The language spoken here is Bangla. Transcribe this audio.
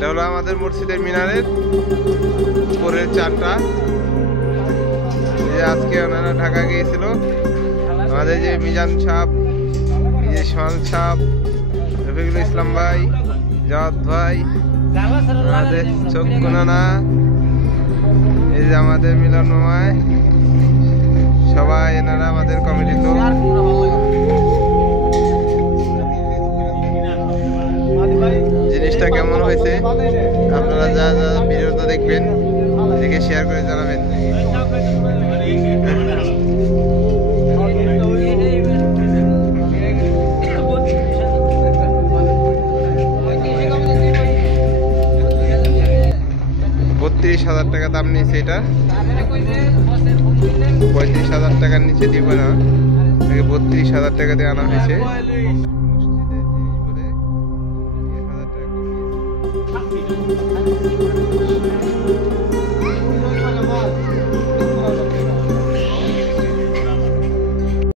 এটা হলো আমাদের মসজিদের মিনারের উপরের চারটা। যে আজকে ওনারা ঢাকা গিয়েছিল, আমাদের যে মিজান সাহেব, যে সোহান সাহেব, রফিকুল ইসলাম ভাই, জাওয়াত ভাই, আমাদের চক্ষু নানা, এই যে আমাদের মিলন মামায়, সবাই এনারা আমাদের কমিটির লোক। জিনিসটা কেমন হয়েছে আপনারা যা যা ভিডিওটা দেখবেন, দেখে শেয়ার করে জানাবেন। টাকা দাম নিয়েছে এটা, 35,000 টাকার নিচে দিব না, 32,000 টাকা দিয়ে আনা হয়েছে।